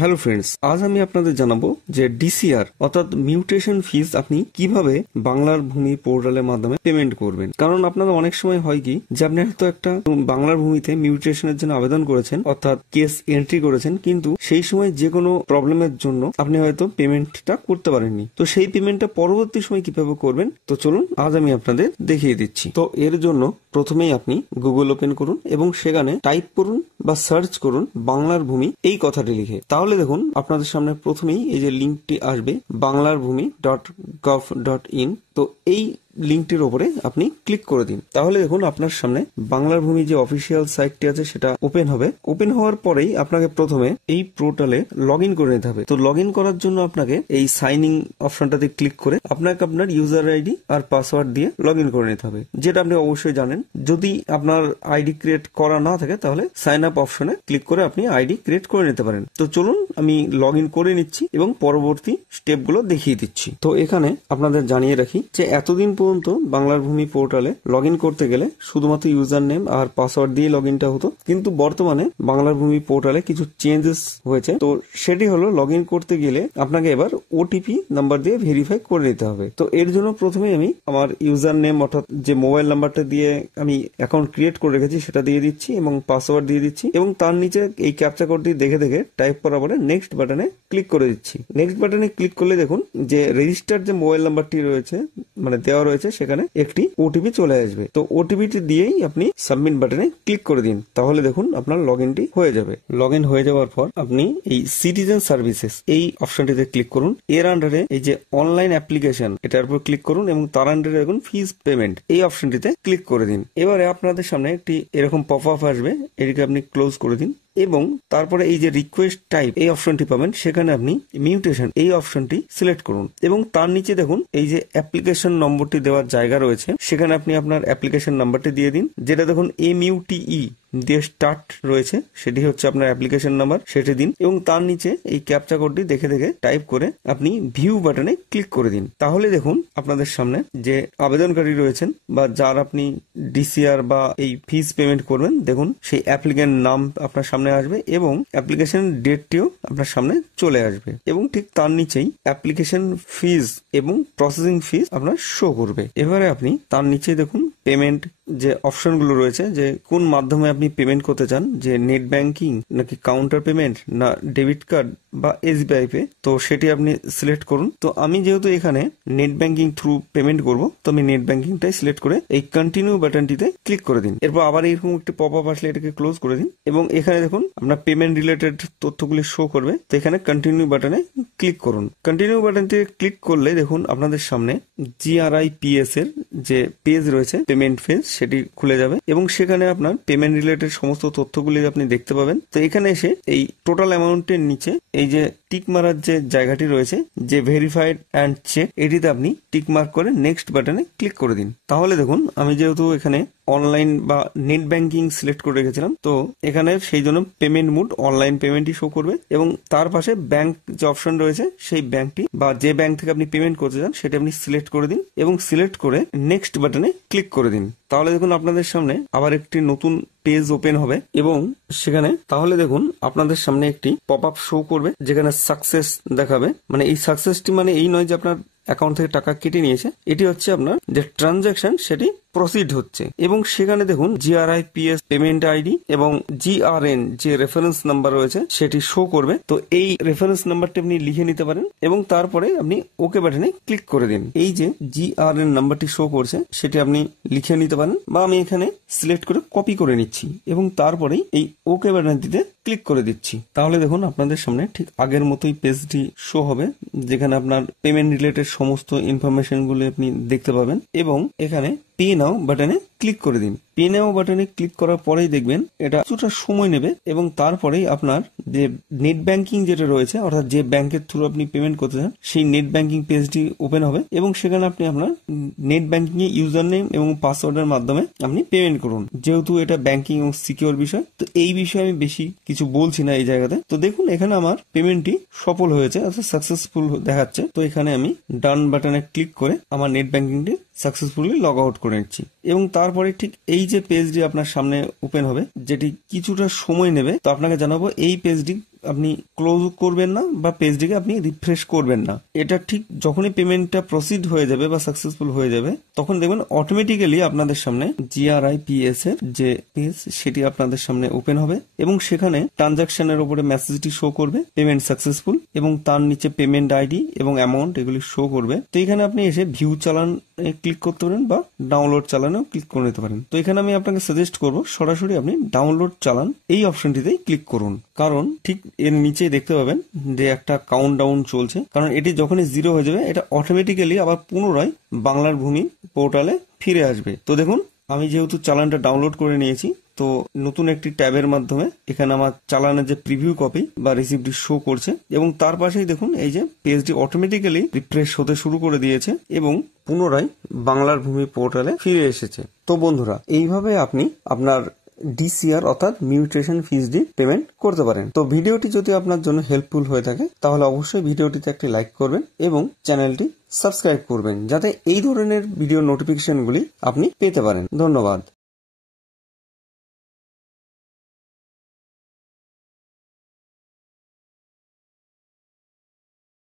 Hello friends, আজ আমি আপনাদের জানাবো যে ডিসিআর অর্থাৎ মিউটেশন ফিস আপনি কিভাবে বাংলার ভূমি পোর্টালের মাধ্যমে পেমেন্ট করবেন। কারণ আপনাদের অনেক সময় হয় কি যে আপনি হয়তো একটা বাংলার ভূমিতে মিউটেশনের জন্য আবেদন করেছেন, অর্থাৎ কেস এন্ট্রি করেছেন, কিন্তু সেই সময় যে কোনো প্রবলেমের জন্য আপনি হয়তো পেমেন্টটা করতে পারেননি। তো সেই পেমেন্টটা পরবর্তী সময় কিভাবে করবেন, তো চলুন আজ আমি আপনাদের দেখিয়ে দিচ্ছি। তো এর জন্য প্রথমেই আপনি গুগল ওপেন করুন এবং সেখানে টাইপ করুন বা সার্চ করুন বাংলার ভূমি এই কথাটি লিখে। তাহলে দেখুন আপনাদের সামনে প্রথমেই এই যে লিঙ্কটি আসবে banglarbhumi.gov.in। তো এই লিঙ্কটির উপরে আপনি ক্লিক করে দিন। তাহলে দেখুন আপনার সামনে বাংলার ভূমি যে অফিসিয়াল সাইটটি আছে সেটা ওপেন হবে। ওপেন হওয়ার পরেই আপনাকে প্রথমে এই পোর্টালে লগ ইন করে নিতে হবে। তো লগ ইন করার জন্য আপনাকে এই সাইন ইন অপশনটাতে ক্লিক করে আপনাকে আপনার ইউজার আইডি আর পাসওয়ার্ড দিয়ে লগ ইন করে নিতে হবে, যেটা আপনি অবশ্যই জানেন। যদি আপনার আইডি ক্রিয়েট করা না থাকে তাহলে সাইন আপ অপশনে ক্লিক করে আপনি আইডি ক্রিয়েট করে নিতে পারেন। তো চলুন আমি লগ ইন করে নিচ্ছি এবং পরবর্তী স্টেপগুলো দেখিয়ে দিচ্ছি। তো এখানে আপনাদের জানিয়ে রাখি যে এতদিন পর্যন্ত বাংলার ভূমি পোর্টালে লগ ইন করতে গেলে শুধুমাত্র ইউজার নেম আর পাসওয়ার্ড দিয়ে লগ ইনটা হতো, কিন্তু বর্তমানে বাংলার ভূমি পোর্টালে কিছু চেঞ্জেস হয়েছে। তো সেটি হলো লগ ইন করতে গেলে আপনাকে এবার ওটিপি নাম্বার দিয়ে ভেরিফাই করে নিতে হবে। তো এর জন্য প্রথমে আমি আমার ইউজার নেম অর্থাৎ যে মোবাইল নাম্বারটা দিয়ে আমি অ্যাকাউন্ট ক্রিয়েট করে রেখেছি সেটা দিয়ে দিচ্ছি এবং পাসওয়ার্ড দিয়ে দিচ্ছি এবং তার নিচে এই ক্যাপচা কোডটি দেখে দেখে টাইপ করার পরে নেক্সট বাটনে ক্লিক করে দিচ্ছি। নেক্সট বাটনে ক্লিক করলে দেখুন যে রেজিস্টার যে মোবাইল নাম্বারটি রয়েছে মানে দেওয়া রয়েছে সেখানে একটি ওটিপি চলে আসবে। তো ওটিপিটি দিয়েই আপনি সাবমিট বাটনে ক্লিক করে দিন। তাহলে দেখুন আপনার লগ ইনটি হয়ে যাবে। লগ ইন হয়ে যাওয়ার পর আপনি এই সিটিজেন সার্ভিসেস এই অপশনটিতে ক্লিক করুন। এর আন্ডারে এই যে অনলাইন অ্যাপ্লিকেশন এটার উপর ক্লিক করুন এবং তার আন্ডারে দেখুন ফিস পেমেন্ট এই অপশনটিতে ক্লিক করে দিন। এবারে আপনাদের সামনে একটি এরকম পপ আপ আসবে, এটিকে আপনি ক্লোজ করে দিন এবং তারপরে এই যে রিকোয়েস্ট টাইপ এই অপশনটি পাবেন, সেখানে আপনি মিউটেশন এই অপশনটি সিলেক্ট করুন এবং তার নিচে দেখুন এই যে অ্যাপ্লিকেশন নম্বরটি দেওয়ার জায়গা রয়েছে সেখানে আপনি আপনার অ্যাপ্লিকেশন নাম্বারটি দিয়ে দিন, যেটা দেখুন MUTE দিয়ে স্টার্ট রয়েছে, সেটি হচ্ছে আপনার অ্যাপ্লিকেশন নাম্বার, সেটি দিন এবং তার নিচে এই ক্যাপচা কোডটি দেখে দেখে টাইপ করে আপনি ভিউ বাটনে ক্লিক করে দিন। তাহলে দেখুন আপনাদের সামনে যে আবেদনকারী রয়েছেন বা যার আপনি ডিসিআর বা এই ফিস পেমেন্ট করবেন, দেখুন সেই অ্যাপ্লিকেন্ট নাম আপনার সামনে আসবে এবং অ্যাপ্লিকেশন ডেটটিও আপনার সামনে চলে আসবে এবং ঠিক তার নিচেই অ্যাপ্লিকেশন ফিস এবং প্রসেসিং ফিস আপনার শো করবে। এবারে আপনি তার নিচে দেখুন পেমেন্ট যে অপশনগুলো রয়েছে, যে কোন মাধ্যমে আপনি পেমেন্ট করতে চান, যে নেট ব্যাংকিং নাকি কাউন্টার পেমেন্ট না ডেবিট কার্ড বা SBI পে, তো সেটি আপনি সিলেক্ট করুন। তো আমি যেহেতু এখানে নেট ব্যাংকিং থ্রু পেমেন্ট করব, তো আমি নেট ব্যাংকিংটাই সিলেক্ট করে এই কন্টিনিউ বাটনটিতে ক্লিক করে দিন। এরপর আবার এরকম একটি পপ আপ আসলে এটাকে ক্লোজ করে দিন এবং এখানে দেখুন আপনার পেমেন্ট রিলেটেড তথ্যগুলি শো করবে। তো এখানে কন্টিনিউ বাটনে ক্লিক করুন। কন্টিনিউ বাটনটিতে ক্লিক করলে দেখুন আপনাদের সামনে GRIPS এর যে পেজ রয়েছে পেমেন্ট পেজ সেটি খুলে যাবে এবং সেখানে আপনার পেমেন্ট রিলেটেড সমস্ত তথ্যগুলি আপনি দেখতে পাবেন। তো এখানে এসে এই টোটাল অ্যামাউন্টের নিচে এই যে টিক মারার যে জায়গাটি রয়েছে, যে ভেরিফাইড অ্যান্ড চেক, এটিতে আপনি টিক মার্ক করে নেক্সট বাটনে ক্লিক করে দিন। তাহলে দেখুন আমি যেহেতু এখানে অনলাইন বা নেট ব্যাংকিং সিলেক্ট করে রেখেছিলাম, তো এখানে সেই জন্য পেমেন্ট মুড অনলাইন পেমেন্টই শো করবে এবং তার পাশে ব্যাংক যে অপশন রয়েছে সেই ব্যাংকটি বা যে ব্যাংক থেকে আপনি পেমেন্ট করতে চান সেটা আপনি সিলেক্ট করে দিন এবং সিলেক্ট করে নেক্সট বাটনে ক্লিক করে দিন। তাহলে দেখুন আপনাদের সামনে আবার একটি নতুন পেজ ওপেন হবে এবং সেখানে তাহলে দেখুন আপনাদের সামনে একটি পপ আপ শো করবে যেখানে সাকসেস দেখাবে। মানে এই সাকসেসটি মানে এই নয় যে আপনার অ্যাকাউন্ট থেকে টাকা কেটে নিয়েছে, এটি হচ্ছে আপনার যে ট্রানজাকশন সেটি প্রসিড হচ্ছে এবং সেখানে দেখুন GRIPS পেমেন্ট আইডি এবং GRN যে রেফারেন্স নাম্বার রয়েছে সেটি শো করবে। তো এই রেফারেন্স নাম্বারটি আপনি লিখে নিতে পারেন এবং তারপরে আপনি ওকে বাটনে ক্লিক করে দিন। এই যে GRN নাম্বারটি শো করছে সেটি আপনি লিখে নিতে পারেন বা আমি এখানে সিলেক্ট করে কপি করে নিচ্ছি এবং তারপরেই এই ওকে বাটনটিতে ক্লিক করে দিচ্ছি। তাহলে দেখুন আপনাদের সামনে ঠিক আগের মতোই পেজটি শো হবে যেখানে আপনার পেমেন্ট রিলেটেড সমস্ত ইনফরমেশন গুলো আপনি দেখতে পাবেন এবং এখানে পে নাও বাটনে ক্লিক করে দিন। পে নাও বাটনে ক্লিক করার পরেই দেখবেন এটা কিছুটা সময় নেবে এবং তারপরেই আপনার যে নেট ব্যাংকিং যেটা রয়েছে অর্থাৎ যে ব্যাংকের থ্রু আপনি পেমেন্ট করতে চান সেই নেট ব্যাংকিং পেজটি ওপেন হবে এবং সেখানে আপনি আপনার net banking a user name এবং পাসওয়ার্ডের মাধ্যমে আপনি পেমেন্ট করুন। যেহেতু এটা ব্যাংকিং এবং সিকিউর বিষয়, তো এই বিষয়ে আমি বেশি কিছু বলছি না এই জায়গাতে। তো দেখুন এখানে আমার পেমেন্টটি সফল হয়েছে অর্থাৎ সাকসেসফুল দেখাচ্ছে। তো এখানে আমি ডান বাটনে ক্লিক করে আমার নেট ব্যাংকিংটি সাকসেসফুলি লগ আউট করে নিচ্ছি এবং তারপরে ঠিক এই যে পেজটি আপনার সামনে ওপেন হবে যেটি কিছুটা সময় নেবে। তো আপনাকে জানাবো এই পেজটি আপনি ক্লোজ করবেন না বা পেজটিকে আপনি রিফ্রেশ করবেন না। এটা ঠিক যখনই পেমেন্টটা প্রসিড হয়ে যাবে বা সাকসেসফুল হয়ে যাবে তখন দেখবেন অটোমেটিক্যালি আপনাদের সামনে GRIPS এর যে পেজ সেটি আপনাদের সামনে ওপেন হবে এবং সেখানে ট্রানজাকশনের উপরে মেসেজটি শো করবে পেমেন্ট সাকসেসফুল এবং তার নিচে পেমেন্ট আইডি এবং অ্যামাউন্ট এগুলি শো করবে। তো এখানে আপনি এসে ভিউ চালান ক্লিক করতে পারেন বা ডাউনলোড চালানেও ক্লিক করে নিতে পারেন। তো এখানে আমি আপনাকে সাজেস্ট করব সরাসরি আপনি ডাউনলোড চালান এই অপশনটিতেই ক্লিক করুন, কারণ ঠিক এর নিচেই দেখতে পাবেন যে একটা কাউন্টডাউন চলছে, কারণ এটি যখনই 0 হয়ে যাবে এটা অটোমেটিক্যালি আবার পুনরায় বাংলার ভূমি পোর্টালে ফিরে আসবে। তো দেখুন আমি যেহেতু চালানটা ডাউনলোড করে নিয়েছি তো নতুন একটি ট্যাবের মাধ্যমে এখানে আমার চালানের যে প্রিভিউ কপি বা রিসিপ্টটি শো করছে এবং তার পাশেই দেখুন এই যে পেজটি অটোমেটিক্যালি রিফ্রেশ হতে শুরু করে দিয়েছে এবং পুনরায় বাংলার ভূমি পোর্টালে ফিরে এসেছে। তো বন্ধুরা এইভাবে আপনি আপনার DCR অর্থাৎ মিউটেশন ফিজটি পেমেন্ট করতে পারেন। তো ভিডিওটি যদি আপনার জন্য হেল্পফুল হয়ে থাকে তাহলে অবশ্যই ভিডিওটিতে একটি লাইক করবেন এবং চ্যানেলটি সাবস্ক্রাইব করবেন যাতে এই ধরনের ভিডিও নোটিফিকেশনগুলি আপনি পেতে পারেন। ধন্যবাদ।